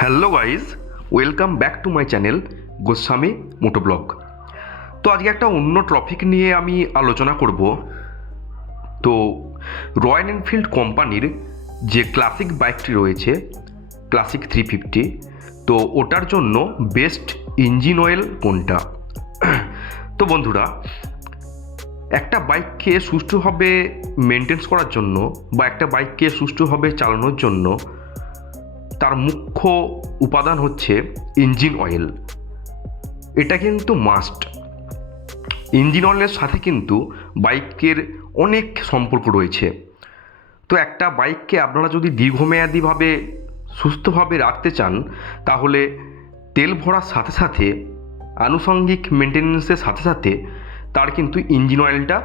Hello guys, welcome back to my channel Goswami moto blog. তো আজকে একটা অন্য টপিক নিয়ে আমি আলোচনা করব। তো রয়্যাল এনফিল্ড কোম্পানির যে ক্লাসিক বাইকটি রয়েছে, ক্লাসিক 350, তো ওটার জন্য বেস্ট ইঞ্জিন অয়েল কোনটা। তো বন্ধুরা, একটা বাইককে সুষ্ঠুভাবে মেনটেন্স করার জন্য বা একটা বাইককে সুষ্ঠুভাবে চালানোর জন্য তার মুখ্য উপাদান হচ্ছে ইঞ্জিন অয়েল। এটা কিন্তু মাস্ট। ইঞ্জিন অয়েলের সাথে কিন্তু বাইকের অনেক সম্পর্ক রয়েছে। তো একটা বাইককে আপনারা যদি দীর্ঘমেয়াদীভাবে সুস্থভাবে রাখতে চান, তাহলে তেল ভরার সাথে সাথে আনুষঙ্গিক মেনটেন্যান্সের সাথে সাথে তার কিন্তু ইঞ্জিন অয়েলটা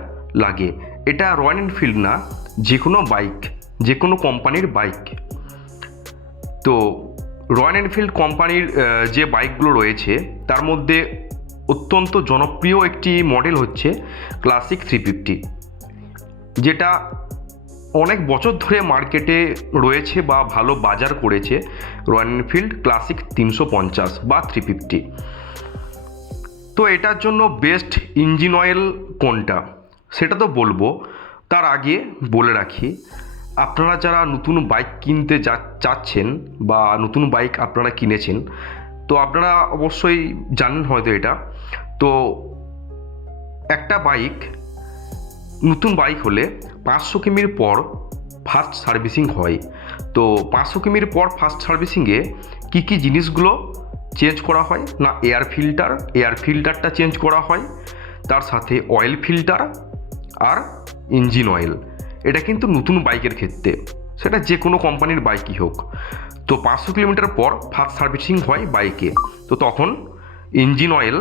লাগে। এটা রয়্যাল এনফিল্ড না, যে কোনো বাইক, যে কোনো কোম্পানির বাইক। তো রয়্যাল এনফিল্ড কোম্পানির যে বাইকগুলো রয়েছে তার মধ্যে অত্যন্ত জনপ্রিয় একটি মডেল হচ্ছে ক্লাসিক 350, যেটা অনেক বছর ধরে মার্কেটে রয়েছে বা ভালো বাজার করেছে রয়্যাল এনফিল্ড ক্লাসিক 350 বা 350। তো এটার জন্য বেস্ট ইঞ্জিন অয়েল কোনটা সেটা তো বলবো। তার আগে বলে রাখি, আপনারা যারা নতুন বাইক কিনতে চাচ্ছেন বা নতুন বাইক আপনারা কিনেছেন, তো আপনারা অবশ্যই জানেন হয়তো এটা। তো একটা বাইক, নতুন বাইক হলে 500 কিমির পর ফার্স্ট সার্ভিসিং হয়। তো 500 কিমির পর ফার্স্ট সার্ভিসিংয়ে কী কী জিনিসগুলো চেঞ্জ করা হয় না, এয়ার ফিল্টারটা চেঞ্জ করা হয়, তার সাথে অয়েল ফিল্টার আর ইঞ্জিন অয়েল। এটা কিন্তু নতুন বাইকের ক্ষেত্রে, সেটা যে কোনো কোম্পানির বাইকই হোক। তো 500 কিলোমিটার পর ফার্স্ট সার্ভিসিং হয় বাইকে, তো তখন ইঞ্জিন অয়েল,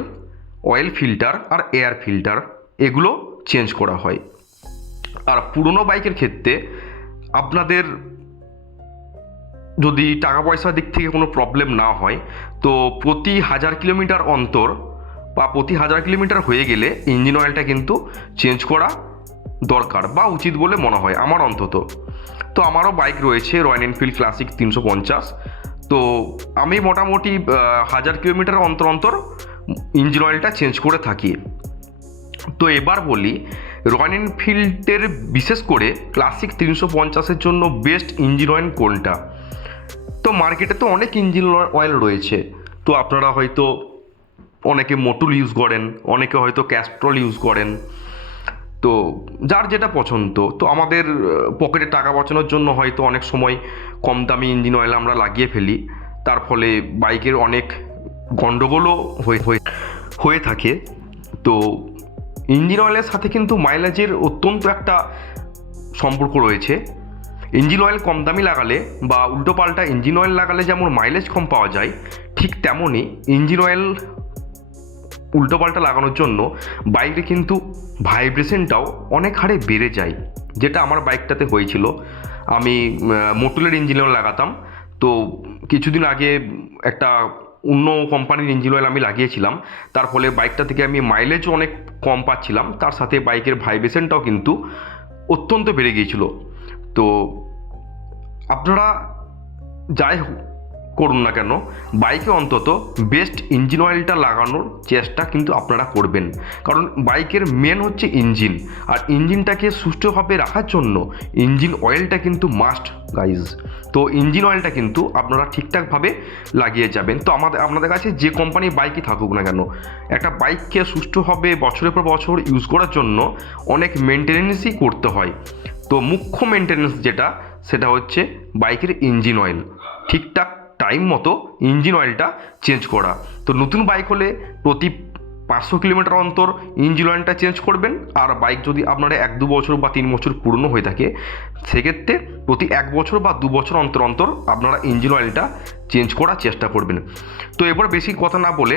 অয়েল ফিল্টার আর এয়ার ফিল্টার এগুলো চেঞ্জ করা হয়। আর পুরনো বাইকের ক্ষেত্রে আপনাদের যদি টাকা পয়সার দিক থেকে কোনো প্রবলেম না হয়, তো প্রতি 1000 কিলোমিটার অন্তর বা প্রতি 1000 কিলোমিটার হয়ে গেলে ইঞ্জিন অয়েলটা কিন্তু চেঞ্জ করা দরকার বা উচিত বলে মনে হয় আমার অন্তত। তো আমারও বাইক রয়েছে রয়্যাল এনফিল্ড ক্লাসিক 350। তো আমি মোটামুটি 1000 কিলোমিটার অন্তর অন্তর ইঞ্জিন অয়েলটা চেঞ্জ করে থাকি। তো এবার বলি রয়্যাল এনফিল্ডের বিশেষ করে ক্লাসিক 350-এর জন্য বেস্ট ইঞ্জিন অয়েল কোনটা। তো মার্কেটে তো অনেক ইঞ্জিন অয়েল রয়েছে। তো আপনারা হয়তো অনেকে মোটুল ইউজ করেন, অনেকে হয়তো ক্যাস্ট্রল ইউজ করেন। তো যার যেটা পছন্দ। তো আমাদের পকেটে টাকা বাঁচানোর জন্য হয়তো অনেক সময় কম দামি ইঞ্জিন অয়েল আমরা লাগিয়ে ফেলি, তার ফলে বাইকের অনেক গণ্ডগোলও হয়ে থাকে। তো ইঞ্জিন অয়েলের সাথে কিন্তু মাইলেজের অত্যন্ত একটা সম্পর্ক রয়েছে। ইঞ্জিন অয়েল কম দামি লাগালে বা উল্টোপাল্টা ইঞ্জিন অয়েল লাগালে যেমন মাইলেজ কম পাওয়া যায়, ঠিক তেমনই ইঞ্জিন অয়েল উল্টোপাল্টা লাগানোর জন্য বাইকে কিন্তু ভাইব্রেশনটাও অনেক হারে বেড়ে যায়, যেটা আমার বাইকটাতে হয়েছিল। আমি মোটুলের ইঞ্জিন অয়েল লাগাতাম। তো কিছুদিন আগে একটা অন্য কোম্পানির ইঞ্জিন অয়েল আমি লাগিয়েছিলাম, তার ফলে বাইকটা থেকে আমি মাইলেজও অনেক কম পাচ্ছিলাম, তার সাথে বাইকের ভাইব্রেশনটাও কিন্তু অত্যন্ত বেড়ে গিয়েছিল। তো আপনারা যাই করুন না কেন, বাইকে অন্তত বেস্ট ইঞ্জিন অয়েলটা লাগানোর চেষ্টা কিন্তু আপনারা করবেন। কারণ বাইকের মেন হচ্ছে ইঞ্জিন, আর ইঞ্জিনটাকে সুষ্ঠুভাবে রাখার জন্য ইঞ্জিন অয়েলটা কিন্তু মাস্ট গাইজ। তো ইঞ্জিন অয়েলটা কিন্তু আপনারা ঠিকঠাকভাবে লাগিয়ে যাবেন। তো আপনাদের কাছে যে কোম্পানির বাইকই থাকুক না কেন, একটা বাইককে সুষ্ঠুভাবে বছরের পর বছর ইউজ করার জন্য অনেক মেনটেনেন্সই করতে হয়। তো মুখ্য মেনটেনেন্স যেটা, সেটা হচ্ছে বাইকের ইঞ্জিন অয়েল ঠিকঠাক টাইম মতো ইঞ্জিন অয়েলটা চেঞ্জ করা। তো নতুন বাইক হলে প্রতি 500 কিলোমিটার অন্তর ইঞ্জিন অয়েলটা চেঞ্জ করবেন। আর বাইক যদি আপনার 1-2 বছর বা 3 বছর পুরনো হয়ে থাকে, সেক্ষেত্রে প্রতি 1 বছর বা 2 বছর অন্তর অন্তর আপনারা ইঞ্জিন অয়েলটা চেঞ্জ করার চেষ্টা করবেন। তো এবার বেশি কথা না বলে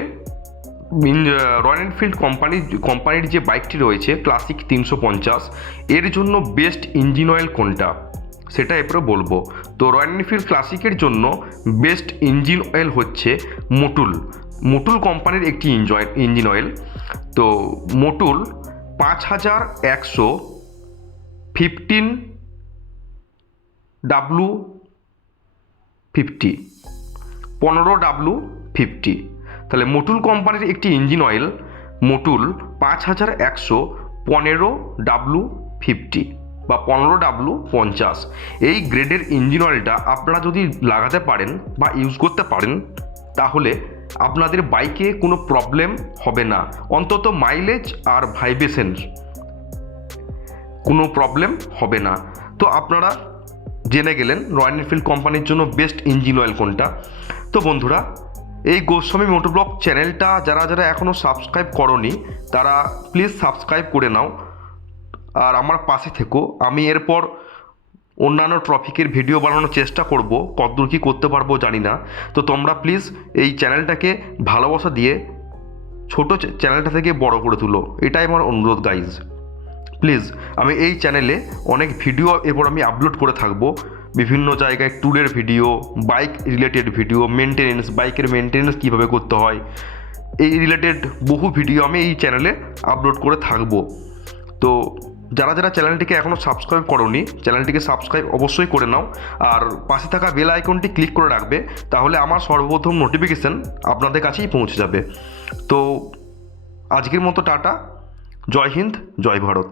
রয়্যাল এনফিল্ড কোম্পানির যে বাইকটি রয়েছে ক্লাসিক 350, এর জন্য বেস্ট ইঞ্জিন অয়েল কোনটা সেটা এরপরে বলবো। তো রয়্যাল এনফিল্ড ক্লাসিকের জন্য বেস্ট ইঞ্জিন অয়েল হচ্ছে মোটুল কোম্পানির একটি ইঞ্জিন অয়েল। তো মোটুল 5115W50, 15W50। তাহলে মোটুল কোম্পানির একটি ইঞ্জিন অয়েল মোটুল 5115W50 বা 15W50, এই গ্রেডের ইঞ্জিন অয়েলটা আপনারা যদি লাগাতে পারেন বা ইউজ করতে পারেন তাহলে আপনাদের বাইকে কোনো প্রবলেম হবে না, অন্তত মাইলেজ আর ভাইব্রেশন কোনো প্রবলেম হবে না। তো আপনারা জেনে গেলেন রয়্যাল এনফিল্ড কোম্পানির জন্য বেস্ট ইঞ্জিন অয়েল কোনটা। তো বন্ধুরা, এই গোস্বামী মোটরব্লগ চ্যানেলটা যারা যারা এখনও সাবস্ক্রাইব করনি তারা প্লিজ সাবস্ক্রাইব করে নাও আর আমার পাশে থেকো। আমি এরপর অন্যান্য টপিকের ভিডিও বানানোর চেষ্টা করব, কতদূর কী করতে পারবো জানি না। তো তোমরা প্লিজ এই চ্যানেলটাকে ভালোবাসা দিয়ে ছোট চ্যানেলটা থেকে বড় করে তুলো, এটাই আমার অনুরোধ গাইজ। প্লিজ, আমি এই চ্যানেলে অনেক ভিডিও এরপর আমি আপলোড করে থাকবো, বিভিন্ন জায়গায় ট্যুরের video, bike related video, maintenance, বাইকের মেনটেনেন্স কীভাবে করতে হয়, এই রিলেটেড বহু ভিডিও আমি এই চ্যানেলে আপলোড করে থাকবো। তো যারা যারা চ্যানেলটিকে এখনও সাবস্ক্রাইব করোনি চ্যানেলটিকে সাবস্ক্রাইব অবশ্যই করে নাও আর পাশে থাকা বেল আইকনটি ক্লিক করে রাখবে, তাহলে আমার সর্বপ্রথম নোটিফিকেশান আপনাদের কাছেই পৌঁছে যাবে। তো আজকের মতো টাটা, জয় হিন্দ, জয় ভারত।